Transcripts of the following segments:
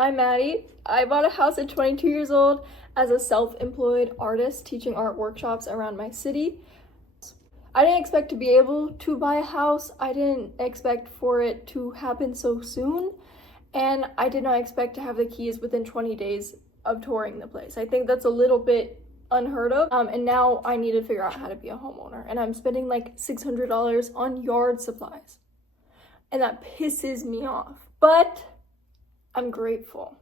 I'm Maddie. I bought a house at 22 years old as a self-employed artist teaching art workshops around my city. I didn't expect to be able to buy a house. I didn't expect for it to happen so soon. And I did not expect to have the keys within 20 days of touring the place. I think that's a little bit unheard of. And now I need to figure out how to be a homeowner. And I'm spending like $600 on yard supplies. And that pisses me off. But I'm grateful.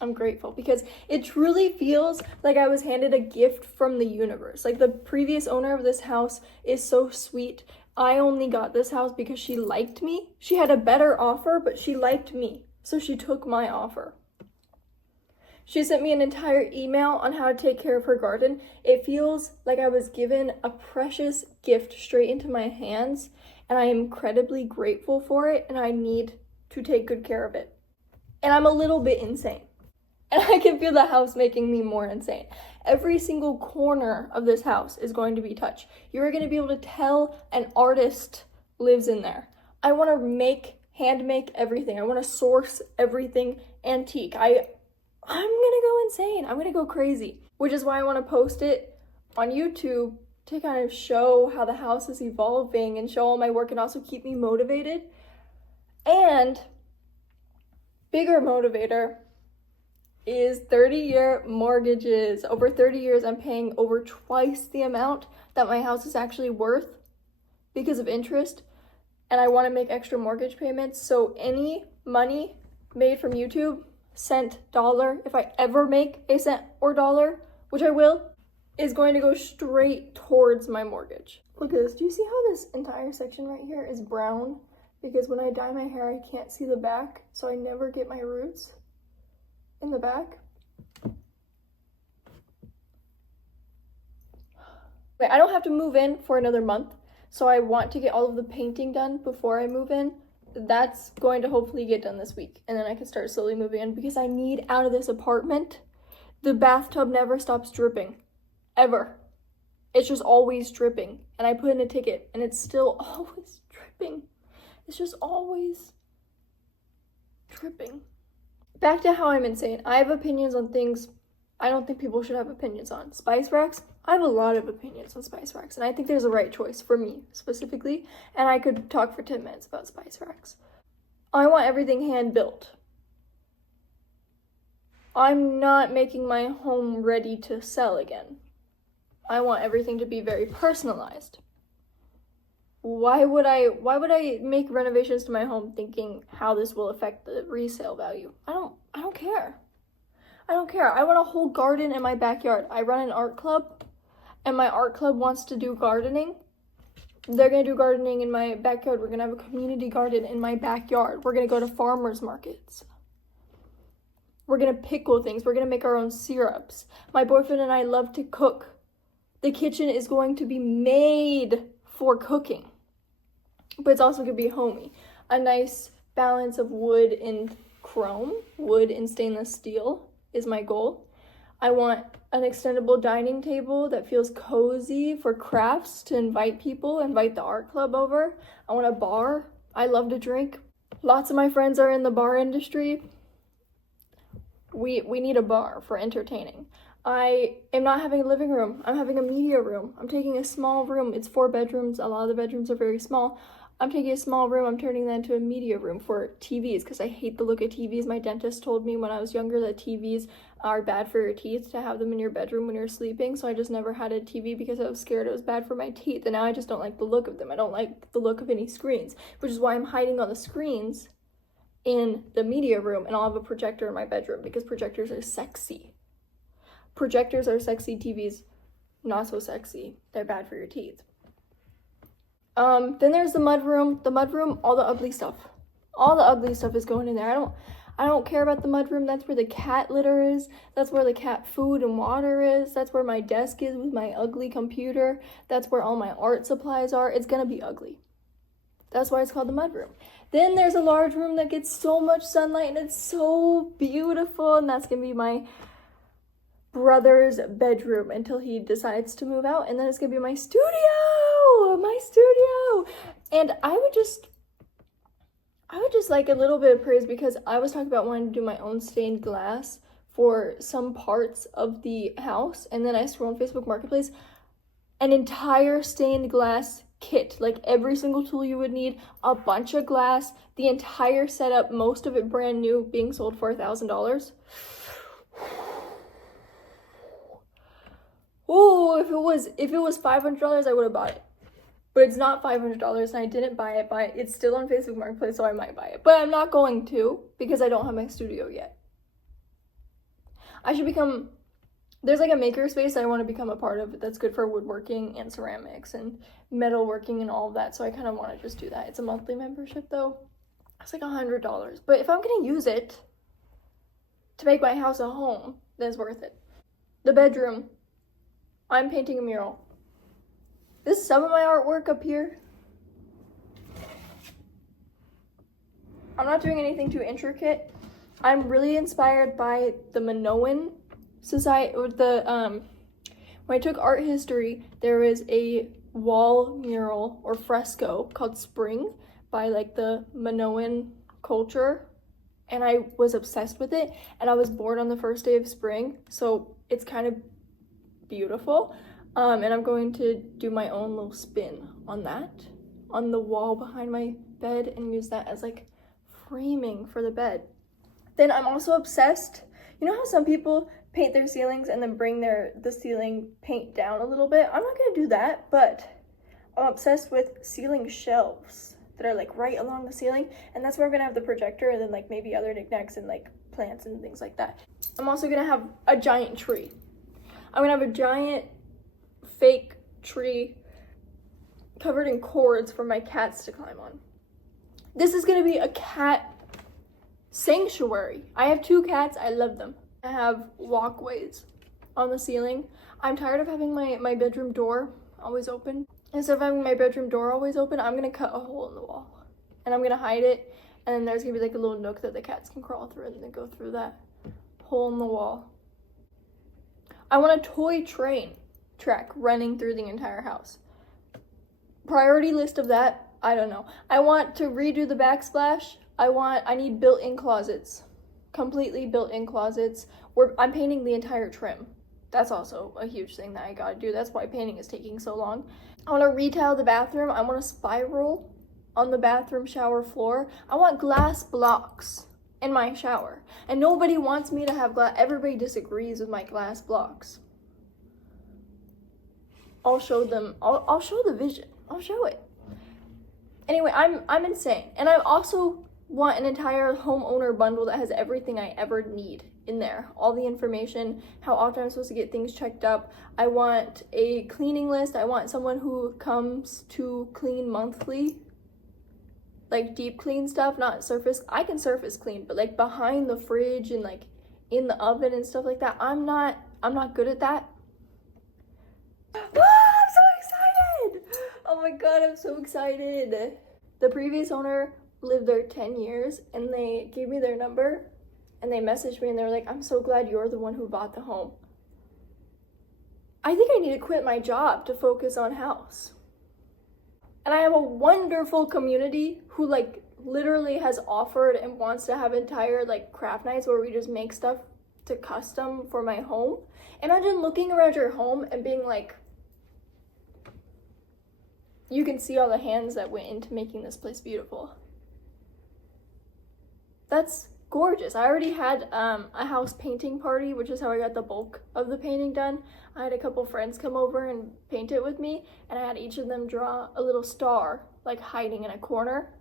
I'm grateful because it truly feels like I was handed a gift from the universe. Like the previous owner of this house is so sweet. I only got this house because she liked me. She had a better offer, but she liked me. So she took my offer. She sent me an entire email on how to take care of her garden. It feels like I was given a precious gift straight into my hands, and I am incredibly grateful for it, and I need to take good care of it. And I'm a little bit insane. And I can feel the house making me more insane. Every single corner of this house is going to be touched. You're going to be able to tell an artist lives in there. I want to hand make everything. I want to source everything antique. I'm going to go insane. I'm going to go crazy. Which is why I want to post it on YouTube to kind of show how the house is evolving and show all my work and also keep me motivated. And bigger motivator is 30-year mortgages. Over 30 years, I'm paying over twice the amount that my house is actually worth because of interest, and I want to make extra mortgage payments. So any money made from YouTube, cent, dollar, if I ever make a cent or dollar, which I will, is going to go straight towards my mortgage. Look at this. Do you see how this entire section right here is brown? Because when I dye my hair, I can't see the back, so I never get my roots in the back. Wait, I don't have to move in for another month, so I want to get all of the painting done before I move in. That's going to hopefully get done this week, and then I can start slowly moving in because I need out of this apartment. The bathtub never stops dripping, ever. It's just always dripping, and I put in a ticket, and it's still always dripping. It's just always dripping. Back to how I'm insane. I have opinions on things I don't think people should have opinions on. Spice racks, I have a lot of opinions on spice racks, and I think there's a right choice for me specifically, and I could talk for 10 minutes about spice racks. I want everything hand-built. I'm not making my home ready to sell again. I want everything to be very personalized. Why would I make renovations to my home thinking how this will affect the resale value? I don't care. I don't care. I want a whole garden in my backyard. I run an art club, and my art club wants to do gardening. They're going to do gardening in my backyard. We're going to have a community garden in my backyard. We're going to go to farmers markets. We're going to pickle things. We're going to make our own syrups. My boyfriend and I love to cook. The kitchen is going to be made for cooking. But it's also going to be homey. A nice balance of wood and chrome, wood and stainless steel is my goal. I want an extendable dining table that feels cozy for crafts to invite the art club over. I want a bar. I love to drink. Lots of my friends are in the bar industry. We need a bar for entertaining. I am not having a living room. I'm having a media room. I'm taking a small room. It's 4 bedrooms. A lot of the bedrooms are very small. I'm taking a small room. I'm turning that into a media room for TVs because I hate the look of TVs. My dentist told me when I was younger that TVs are bad for your teeth to have them in your bedroom when you're sleeping. So I just never had a TV because I was scared it was bad for my teeth. And now I just don't like the look of them. I don't like the look of any screens, which is why I'm hiding all the screens in the media room, and I'll have a projector in my bedroom because projectors are sexy. Projectors are sexy, TVs not so sexy. They're bad for your teeth. Then there's the mud room. The mud room, all the ugly stuff. All the ugly stuff is going in there. I don't care about the mud room. That's where the cat litter is. That's where the cat food and water is. That's where my desk is with my ugly computer. That's where all my art supplies are. It's gonna be ugly. That's why it's called the mud room. Then there's a large room that gets so much sunlight and it's so beautiful, and that's gonna be my brother's bedroom until he decides to move out, and then it's gonna be my studio. And I would just like a little bit of praise because I was talking about wanting to do my own stained glass for some parts of the house, and then I scroll on Facebook Marketplace, an entire stained glass kit, like every single tool you would need, a bunch of glass, the entire setup, most of it brand new, being sold for $1,000. Oh, if it was $500, I would have bought it. But it's not $500 and I didn't buy it, but it's still on Facebook Marketplace, so I might buy it. But I'm not going to because I don't have my studio yet. There's like a maker space I want to become a part of that's good for woodworking and ceramics and metalworking and all of that. So I kind of want to just do that. It's a monthly membership though. It's like $100. But if I'm going to use it to make my house a home, then it's worth it. The bedroom. I'm painting a mural. This is some of my artwork up here. I'm not doing anything too intricate. I'm really inspired by the Minoan society, or when I took art history, there was a wall mural or fresco called Spring by like the Minoan culture, and I was obsessed with it, and I was born on the first day of spring, so it's kind of beautiful. And I'm going to do my own little spin on that, on the wall behind my bed, and use that as like framing for the bed. Then I'm also obsessed, you know how some people paint their ceilings and then bring the ceiling paint down a little bit? I'm not gonna do that, but I'm obsessed with ceiling shelves that are like right along the ceiling, and that's where I'm gonna have the projector and then like maybe other knickknacks and like plants and things like that. I'm also gonna have a giant tree. I'm gonna have a giant fake tree covered in cords for my cats to climb on. This is gonna be a cat sanctuary. I have 2 cats, I love them. I have walkways on the ceiling. I'm tired of having my bedroom door always open. Instead of having my bedroom door always open, I'm gonna cut a hole in the wall and I'm gonna hide it, and then there's gonna be like a little nook that the cats can crawl through and then go through that hole in the wall. I want a toy train track running through the entire house. Priority list of that, I don't know. I want to redo the backsplash. I need built-in closets, completely built-in closets. I'm painting the entire trim. That's also a huge thing that I gotta do. That's why painting is taking so long. I want to retile the bathroom. I want a spiral on the bathroom shower floor. I want glass blocks in my shower. And nobody wants me to have glass. Everybody disagrees with my glass blocks. I'll show them. I'll show the vision. I'll show it. Anyway, I'm insane. And I also want an entire homeowner bundle that has everything I ever need in there. All the information, how often I'm supposed to get things checked up. I want a cleaning list. I want someone who comes to clean monthly. Like deep clean stuff, not surface. I can surface clean, but like behind the fridge and like in the oven and stuff like that, I'm not good at that. I'm so excited! Oh my god, I'm so excited. The previous owner lived there 10 years and they gave me their number and they messaged me and they were like, I'm so glad you're the one who bought the home. I think I need to quit my job to focus on house. And I have a wonderful community who like literally has offered and wants to have entire like craft nights where we just make stuff to custom for my home. Imagine looking around your home and being like, you can see all the hands that went into making this place beautiful. That's gorgeous. I already had a house painting party, which is how I got the bulk of the painting done. I had a couple friends come over and paint it with me, and I had each of them draw a little star, like hiding in a corner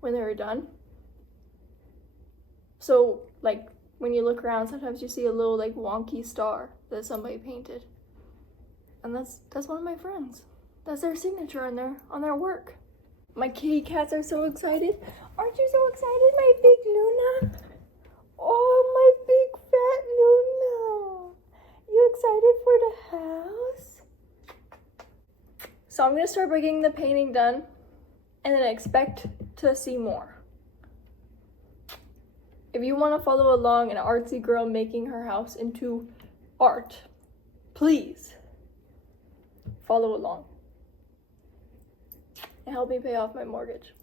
when they were done. So, like, when you look around, sometimes you see a little, like, wonky star that somebody painted. And that's one of my friends. That's their signature on their work. My kitty cats are so excited. Aren't you so excited, my big Luna? Oh, my big fat Luna. You excited for the house? So I'm gonna start getting the painting done and then I expect to see more. If you want to follow along an artsy girl making her house into art, please follow along and help me pay off my mortgage.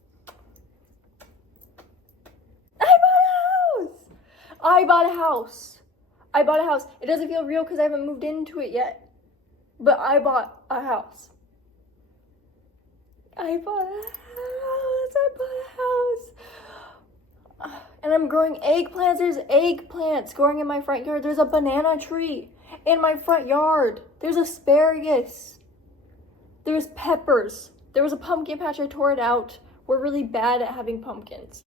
I bought a house. I bought a house. It doesn't feel real because I haven't moved into it yet. But I bought a house. I bought a house. I bought a house. And I'm growing eggplants. There's eggplants growing in my front yard. There's a banana tree in my front yard. There's asparagus. There's peppers. There was a pumpkin patch. I tore it out. We're really bad at having pumpkins.